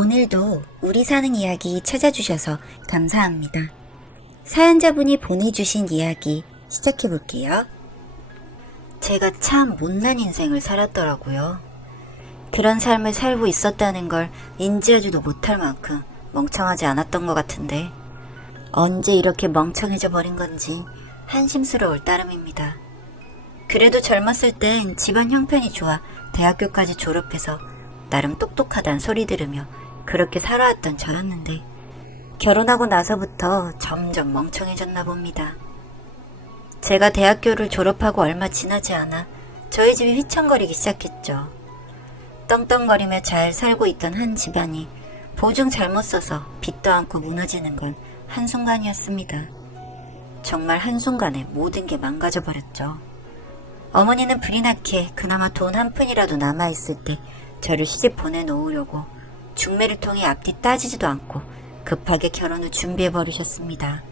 오늘도 우리 사는 이야기 찾아주셔서 감사합니다. 사연자분이 보내주신 이야기 시작해볼게요. 제가 참 못난 인생을 살았더라고요. 그런 삶을 살고 있었다는 걸 인지하지도 못할 만큼 멍청하지 않았던 것 같은데 언제 이렇게 멍청해져 버린 건지 한심스러울 따름입니다. 그래도 젊었을 땐 집안 형편이 좋아 대학교까지 졸업해서 나름 똑똑하단 소리 들으며 그렇게 살아왔던 저였는데 결혼하고 나서부터 점점 멍청해졌나 봅니다. 제가 대학교를 졸업하고 얼마 지나지 않아 저희 집이 휘청거리기 시작했죠. 떵떵거리며 잘 살고 있던 한 집안이 보증 잘못 써서 빚도 않고 무너지는 건 한순간이었습니다. 정말 한순간에 모든 게 망가져버렸죠. 어머니는 불이 나게 그나마 돈 한 푼이라도 남아있을 때 저를 시집 보내놓으려고 중매를 통해 앞뒤 따지지도 않고 급하게 결혼을 준비해버리셨습니다.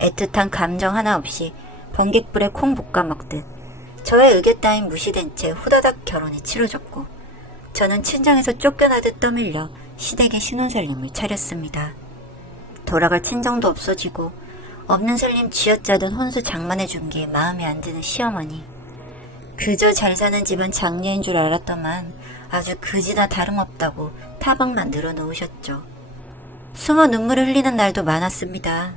애틋한 감정 하나 없이 번갯불에 콩 볶아먹듯 저의 의견 따윈 무시된 채 후다닥 결혼이 치러졌고 저는 친정에서 쫓겨나듯 떠밀려 시댁의 신혼살림을 차렸습니다. 돌아갈 친정도 없어지고 없는 살림 쥐어짜던 혼수 장만해준 게 마음에 안 드는 시어머니. 그저 잘 사는 집안 장녀인 줄 알았더만 아주 그지나 다름없다고 타박만 늘어놓으셨죠. 숨어 눈물을 흘리는 날도 많았습니다.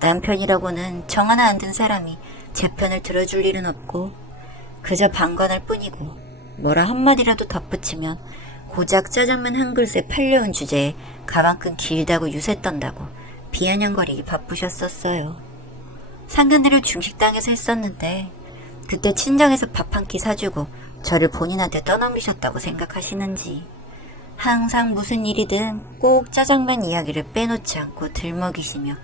남편이라고는 정 하나 안 든 사람이 제 편을 들어줄 일은 없고 그저 방관할 뿐이고 뭐라 한마디라도 덧붙이면 고작 짜장면 한 그릇에 팔려온 주제에 가방끈 길다고 유세 떤다고 비아냥거리기 바쁘셨었어요. 상근들을 중식당에서 했었는데 그때 친정에서 밥 한 끼 사주고 저를 본인한테 떠넘기셨다고 생각하시는지 항상 무슨 일이든 꼭 짜장면 이야기를 빼놓지 않고 들먹이시며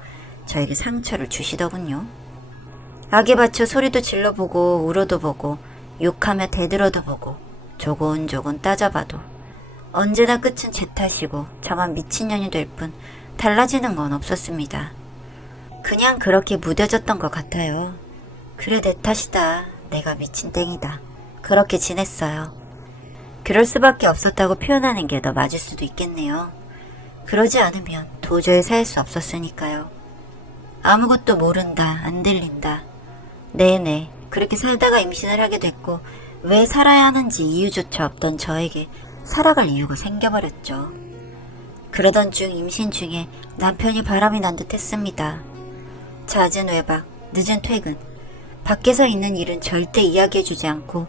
저에게 상처를 주시더군요. 악에 받쳐 소리도 질러보고 울어도 보고 욕하며 대들어도 보고 조곤조곤 따져봐도 언제나 끝은 제 탓이고 저만 미친년이 될 뿐 달라지는 건 없었습니다. 그냥 그렇게 무뎌졌던 것 같아요. 그래 내 탓이다. 내가 미친 땡이다. 그렇게 지냈어요. 그럴 수밖에 없었다고 표현하는 게 더 맞을 수도 있겠네요. 그러지 않으면 도저히 살 수 없었으니까요. 아무것도 모른다, 안 들린다. 네네, 그렇게 살다가 임신을 하게 됐고 왜 살아야 하는지 이유조차 없던 저에게 살아갈 이유가 생겨버렸죠. 그러던 중 임신 중에 남편이 바람이 난 듯 했습니다. 잦은 외박, 늦은 퇴근, 밖에서 있는 일은 절대 이야기해주지 않고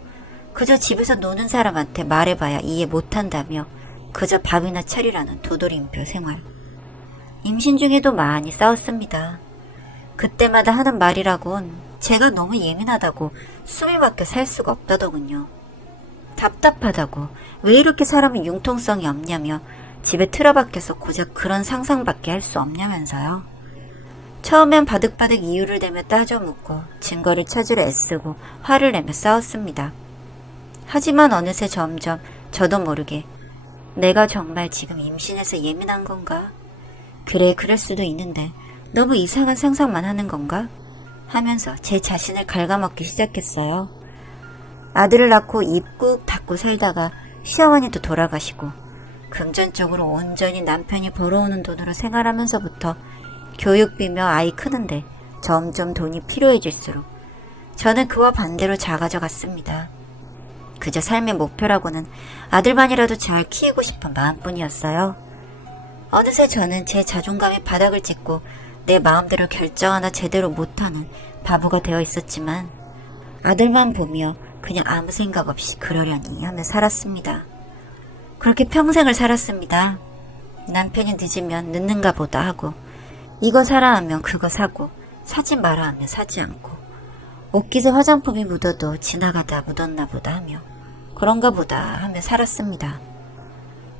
그저 집에서 노는 사람한테 말해봐야 이해 못한다며 그저 밥이나 차리라는 도돌이표 생활. 임신 중에도 많이 싸웠습니다. 그때마다 하는 말이라곤 제가 너무 예민하다고 숨이 막혀 살 수가 없다더군요. 답답하다고 왜 이렇게 사람은 융통성이 없냐며 집에 틀어박혀서 고작 그런 상상밖에 할 수 없냐면서요. 처음엔 바득바득 이유를 대며 따져 묻고 증거를 찾으려 애쓰고 화를 내며 싸웠습니다. 하지만 어느새 점점 저도 모르게 내가 정말 지금 임신해서 예민한 건가? 그래 그럴 수도 있는데 너무 이상한 상상만 하는 건가? 하면서 제 자신을 갉아먹기 시작했어요. 아들을 낳고 입 꾹 닫고 살다가 시어머니도 돌아가시고 금전적으로 온전히 남편이 벌어오는 돈으로 생활하면서부터 교육비며 아이 크는데 점점 돈이 필요해질수록 저는 그와 반대로 작아져 갔습니다. 그저 삶의 목표라고는 아들만이라도 잘 키우고 싶은 마음뿐이었어요. 어느새 저는 제 자존감이 바닥을 찍고 내 마음대로 결정 하나 제대로 못하는 바보가 되어 있었지만 아들만 보며 그냥 아무 생각 없이 그러려니 하며 살았습니다. 그렇게 평생을 살았습니다. 남편이 늦으면 늦는가 보다 하고 이거 사라 하면 그거 사고 사지 마라 하면 사지 않고 옷깃에 화장품이 묻어도 지나가다 묻었나 보다 하며 그런가 보다 하며 살았습니다.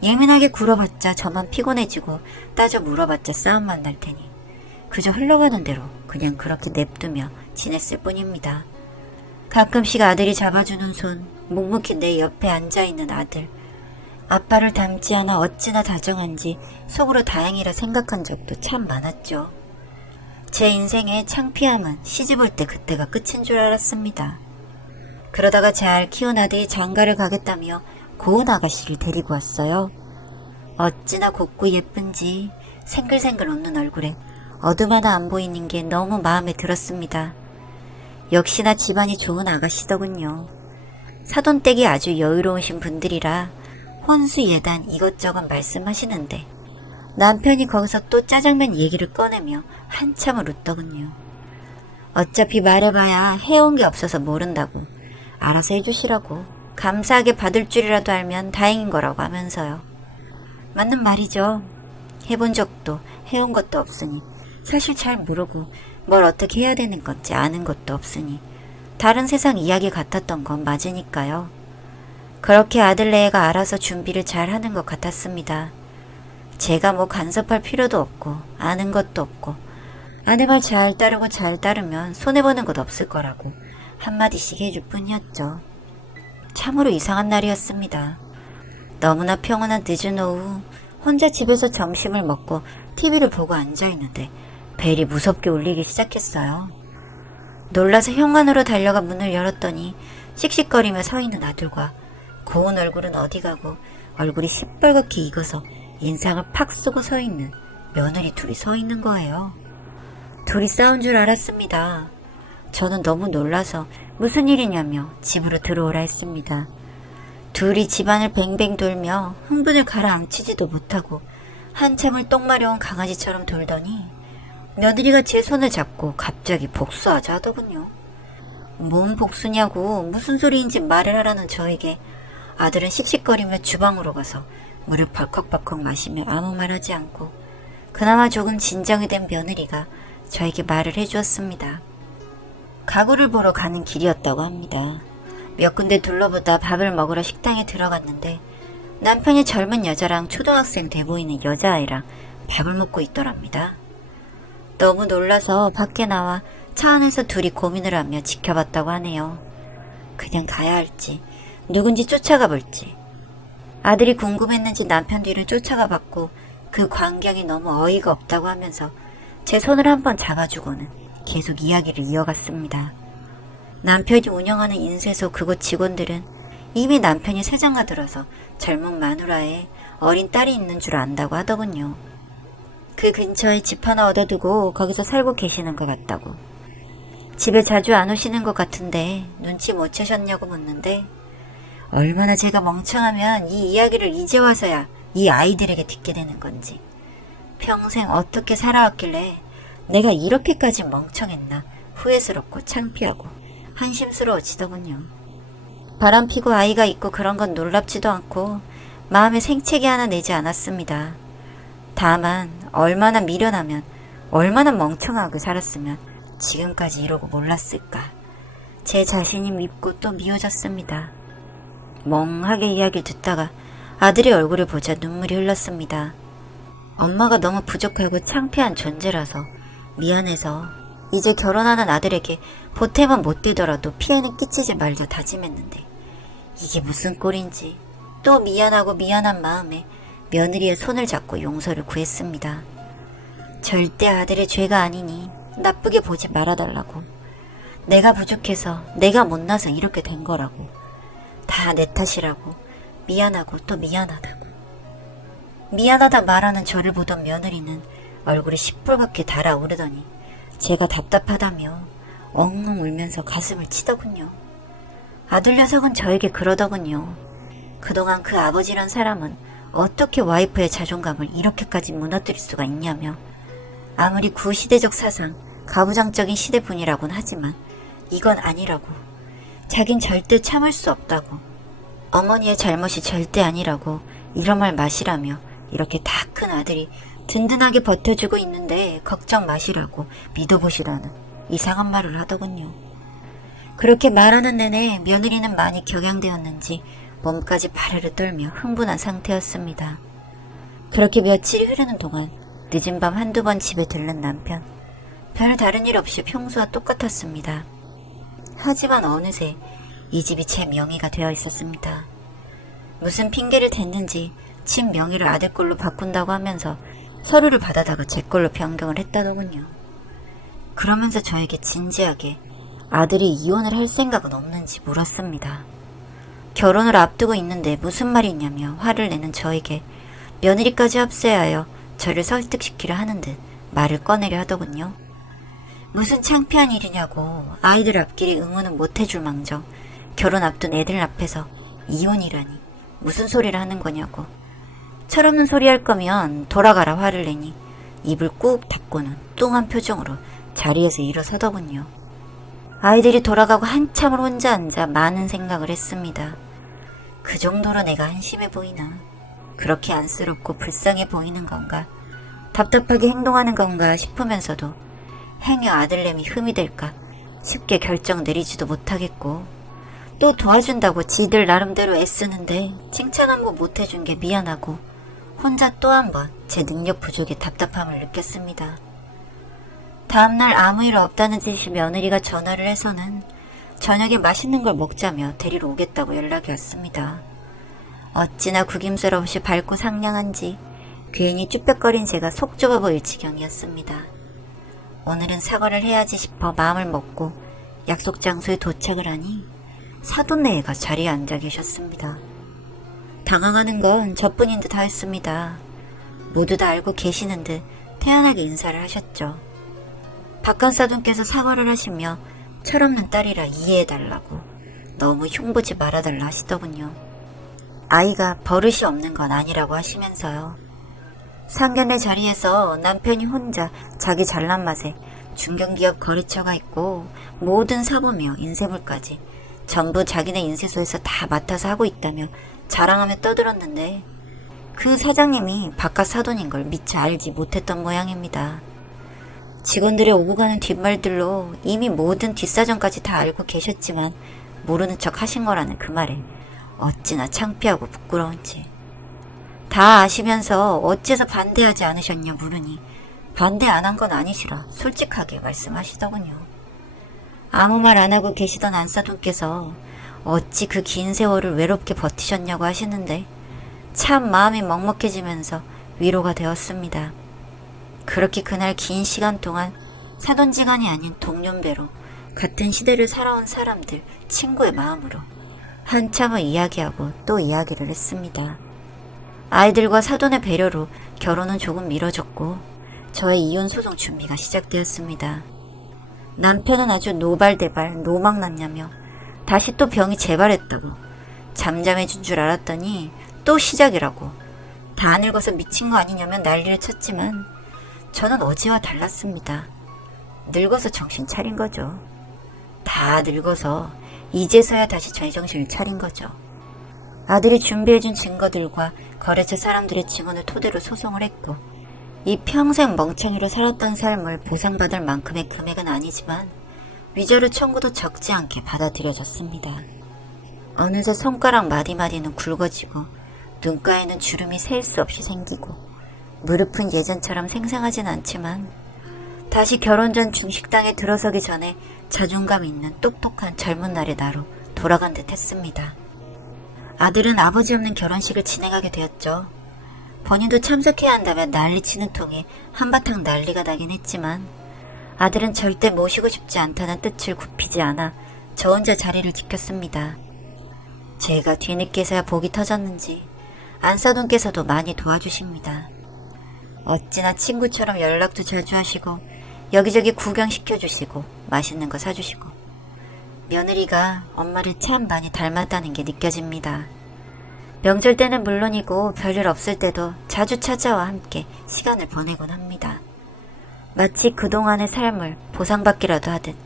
예민하게 굴어봤자 저만 피곤해지고 따져 물어봤자 싸움만 날 테니 그저 흘러가는 대로 그냥 그렇게 냅두며 지냈을 뿐입니다. 가끔씩 아들이 잡아주는 손, 묵묵히 내 옆에 앉아있는 아들, 아빠를 닮지 않아 어찌나 다정한지 속으로 다행이라 생각한 적도 참 많았죠. 제 인생의 창피함은 시집올 때 그때가 끝인 줄 알았습니다. 그러다가 잘 키운 아들이 장가를 가겠다며 고운 아가씨를 데리고 왔어요. 어찌나 곱고 예쁜지 생글생글 웃는 얼굴에 어둠 하나 안 보이는 게 너무 마음에 들었습니다. 역시나 집안이 좋은 아가씨더군요. 사돈댁이 아주 여유로우신 분들이라 혼수 예단 이것저것 말씀하시는데 남편이 거기서 또 짜장면 얘기를 꺼내며 한참을 웃더군요. 어차피 말해봐야 해온 게 없어서 모른다고, 알아서 해주시라고, 감사하게 받을 줄이라도 알면 다행인 거라고 하면서요. 맞는 말이죠. 해본 적도 해온 것도 없으니, 사실 잘 모르고 뭘 어떻게 해야 되는 건지 아는 것도 없으니 다른 세상 이야기 같았던 건 맞으니까요. 그렇게 아들네가 알아서 준비를 잘 하는 것 같았습니다. 제가 뭐 간섭할 필요도 없고 아는 것도 없고 아내 말 잘 따르고 잘 따르면 손해보는 것 없을 거라고 한마디씩 해줄 뿐이었죠. 참으로 이상한 날이었습니다. 너무나 평온한 늦은 오후 혼자 집에서 점심을 먹고 TV를 보고 앉아있는데 벨이 무섭게 울리기 시작했어요. 놀라서 현관으로 달려가 문을 열었더니 씩씩거리며 서 있는 아들과 고운 얼굴은 어디 가고 얼굴이 시뻘겋게 익어서 인상을 팍 쓰고 서 있는 며느리 둘이 서 있는 거예요. 둘이 싸운 줄 알았습니다. 저는 너무 놀라서 무슨 일이냐며 집으로 들어오라 했습니다. 둘이 집안을 뱅뱅 돌며 흥분을 가라앉히지도 못하고 한참을 똥 마려운 강아지처럼 돌더니 며느리가 제 손을 잡고 갑자기 복수하자 하더군요. 뭔 복수냐고 무슨 소리인지 말을 하라는 저에게 아들은 씩씩거리며 주방으로 가서 물을 벌컥벌컥 마시며 아무 말하지 않고 그나마 조금 진정이 된 며느리가 저에게 말을 해주었습니다. 가구를 보러 가는 길이었다고 합니다. 몇 군데 둘러보다 밥을 먹으러 식당에 들어갔는데 남편이 젊은 여자랑 초등학생 돼 보이는 여자아이랑 밥을 먹고 있더랍니다. 너무 놀라서 밖에 나와 차 안에서 둘이 고민을 하며 지켜봤다고 하네요. 그냥 가야 할지 누군지 쫓아가 볼지. 아들이 궁금했는지 남편 뒤를 쫓아가 봤고 그 광경이 너무 어이가 없다고 하면서 제 손을 한번 잡아주고는 계속 이야기를 이어갔습니다. 남편이 운영하는 인쇄소 그곳 직원들은 이미 남편이 세장가 들어서 젊은 마누라에 어린 딸이 있는 줄 안다고 하더군요. 그 근처에 집 하나 얻어두고 거기서 살고 계시는 것 같다고. 집에 자주 안 오시는 것 같은데 눈치 못 채셨냐고 묻는데 얼마나 제가 멍청하면 이 이야기를 이제 와서야 이 아이들에게 듣게 되는 건지, 평생 어떻게 살아왔길래 내가 이렇게까지 멍청했나 후회스럽고 창피하고 한심스러워지더군요. 바람피고 아이가 있고 그런 건 놀랍지도 않고 마음에 생채기 하나 내지 않았습니다. 다만 얼마나 미련하면, 얼마나 멍청하게 살았으면 지금까지 이러고 몰랐을까. 제 자신이 밉고 또 미워졌습니다. 멍하게 이야기를 듣다가 아들의 얼굴을 보자 눈물이 흘렀습니다. 엄마가 너무 부족하고 창피한 존재라서 미안해서 이제 결혼하는 아들에게 보탬은 못 되더라도 피해는 끼치지 말자 다짐했는데 이게 무슨 꼴인지 또 미안하고 미안한 마음에 며느리의 손을 잡고 용서를 구했습니다. 절대 아들의 죄가 아니니 나쁘게 보지 말아달라고. 내가 부족해서 내가 못나서 이렇게 된 거라고. 다 내 탓이라고. 미안하고 또 미안하다고. 미안하다 말하는 저를 보던 며느리는 얼굴이 시뻘겋게 달아오르더니 제가 답답하다며 엉엉 울면서 가슴을 치더군요. 아들 녀석은 저에게 그러더군요. 그동안 그 아버지란 사람은 어떻게 와이프의 자존감을 이렇게까지 무너뜨릴 수가 있냐며. 아무리 구시대적 사상, 가부장적인 시대분이라곤 하지만 이건 아니라고. 자긴 절대 참을 수 없다고. 어머니의 잘못이 절대 아니라고 이런 말 마시라며 이렇게 다 큰 아들이 든든하게 버텨주고 있는데 걱정 마시라고 믿어보시라는 이상한 말을 하더군요. 그렇게 말하는 내내 며느리는 많이 격양되었는지 몸까지 바르르 떨며 흥분한 상태였습니다. 그렇게 며칠이 흐르는 동안 늦은 밤 한두 번 집에 들른 남편. 별 다른 일 없이 평소와 똑같았습니다. 하지만 어느새 이 집이 제 명의가 되어 있었습니다. 무슨 핑계를 댔는지 집 명의를 아들 걸로 바꾼다고 하면서 서류를 받아다가 제 걸로 변경을 했다더군요. 그러면서 저에게 진지하게 아들이 이혼을 할 생각은 없는지 물었습니다. 결혼을 앞두고 있는데 무슨 말이 있냐며 화를 내는 저에게 며느리까지 합세하여 저를 설득시키려 하는 듯 말을 꺼내려 하더군요. 무슨 창피한 일이냐고 아이들 앞길에 응원은 못해줄 망정 결혼 앞둔 애들 앞에서 이혼이라니 무슨 소리를 하는 거냐고. 철없는 소리 할 거면 돌아가라 화를 내니 입을 꾹 닫고는 뚱한 표정으로 자리에서 일어서더군요. 아이들이 돌아가고 한참을 혼자 앉아 많은 생각을 했습니다. 그 정도로 내가 한심해 보이나? 그렇게 안쓰럽고 불쌍해 보이는 건가? 답답하게 행동하는 건가 싶으면서도 행여 아들내미 흠이 될까 쉽게 결정 내리지도 못하겠고, 또 도와준다고 지들 나름대로 애쓰는데 칭찬 한 번 못해준 게 미안하고 혼자 또 한 번 제 능력 부족에 답답함을 느꼈습니다. 다음날 아무 일 없다는 듯이 며느리가 전화를 해서는 저녁에 맛있는 걸 먹자며 데리러 오겠다고 연락이 왔습니다. 어찌나 구김스러없이 밝고 상냥한지 괜히 쭈뼛거린 제가 속 좁아 보일 지경이었습니다. 오늘은 사과를 해야지 싶어 마음을 먹고 약속 장소에 도착을 하니 사돈네 애가 자리에 앉아 계셨습니다. 당황하는 건 저뿐인 듯 하였습니다. 모두 다 알고 계시는 듯 태연하게 인사를 하셨죠. 박간사돈께서 사과를 하시며 철없는 딸이라 이해해달라고 너무 흉보지 말아달라 하시더군요. 아이가 버릇이 없는 건 아니라고 하시면서요. 상견례 자리에서 남편이 혼자 자기 잘난 맛에 중견기업 거래처가 있고 모든 사보며 인쇄물까지 전부 자기네 인쇄소에서 다 맡아서 하고 있다며 자랑하며 떠들었는데 그 사장님이 바깥 사돈인 걸 미처 알지 못했던 모양입니다. 직원들의 오고 가는 뒷말들로 이미 모든 뒷사정까지 다 알고 계셨지만 모르는 척 하신 거라는 그 말에 어찌나 창피하고 부끄러운지. 다 아시면서 어째서 반대하지 않으셨냐 물으니 반대 안 한 건 아니시라 솔직하게 말씀하시더군요. 아무 말 안 하고 계시던 안사돈께서 어찌 그 긴 세월을 외롭게 버티셨냐고 하시는데 참 마음이 먹먹해지면서 위로가 되었습니다. 그렇게 그날 긴 시간 동안 사돈지간이 아닌 동년배로 같은 시대를 살아온 사람들, 친구의 마음으로 한참을 이야기하고 또 이야기를 했습니다. 아이들과 사돈의 배려로 결혼은 조금 미뤄졌고 저의 이혼 소송 준비가 시작되었습니다. 남편은 아주 노발대발 노망났냐며 다시 또 병이 재발했다고 잠잠해진 줄 알았더니 또 시작이라고 다 늙어서 미친 거 아니냐면 난리를 쳤지만 저는 어제와 달랐습니다. 늙어서 정신 차린 거죠. 다 늙어서 이제서야 다시 제정신을 차린 거죠. 아들이 준비해준 증거들과 거래처 사람들의 증언을 토대로 소송을 했고 이 평생 멍청이로 살았던 삶을 보상받을 만큼의 금액은 아니지만 위자료 청구도 적지 않게 받아들여졌습니다. 어느새 손가락 마디마디는 굵어지고 눈가에는 주름이 셀 수 없이 생기고 무릎은 예전처럼 생생하진 않지만 다시 결혼 전 중식당에 들어서기 전에 자존감 있는 똑똑한 젊은 날의 나로 돌아간 듯 했습니다. 아들은 아버지 없는 결혼식을 진행하게 되었죠. 본인도 참석해야 한다며 난리치는 통에 한바탕 난리가 나긴 했지만 아들은 절대 모시고 싶지 않다는 뜻을 굽히지 않아 저 혼자 자리를 지켰습니다. 제가 뒤늦게서야 복이 터졌는지 안사돈께서도 많이 도와주십니다. 어찌나 친구처럼 연락도 자주 하시고 여기저기 구경시켜주시고 맛있는 거 사주시고 며느리가 엄마를 참 많이 닮았다는 게 느껴집니다. 명절 때는 물론이고 별일 없을 때도 자주 찾아와 함께 시간을 보내곤 합니다. 마치 그동안의 삶을 보상받기라도 하듯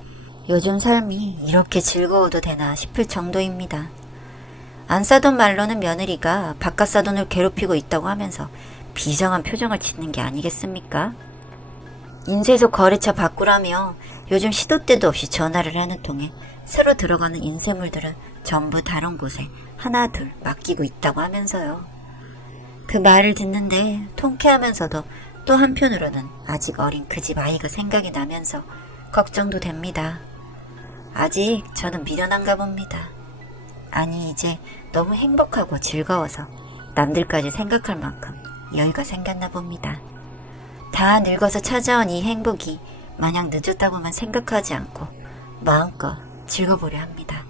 요즘 삶이 이렇게 즐거워도 되나 싶을 정도입니다. 안사돈 말로는 며느리가 바깥사돈을 괴롭히고 있다고 하면서 비장한 표정을 짓는 게 아니겠습니까? 인쇄소 거래처 바꾸라며 요즘 시도 때도 없이 전화를 하는 통에 새로 들어가는 인쇄물들은 전부 다른 곳에 하나 둘 맡기고 있다고 하면서요. 그 말을 듣는데 통쾌하면서도 또 한편으로는 아직 어린 그 집 아이가 생각이 나면서 걱정도 됩니다. 아직 저는 미련한가 봅니다. 아니 이제 너무 행복하고 즐거워서 남들까지 생각할 만큼 여유가 생겼나 봅니다. 다 늙어서 찾아온 이 행복이 마냥 늦었다고만 생각하지 않고 마음껏 즐거보려 합니다.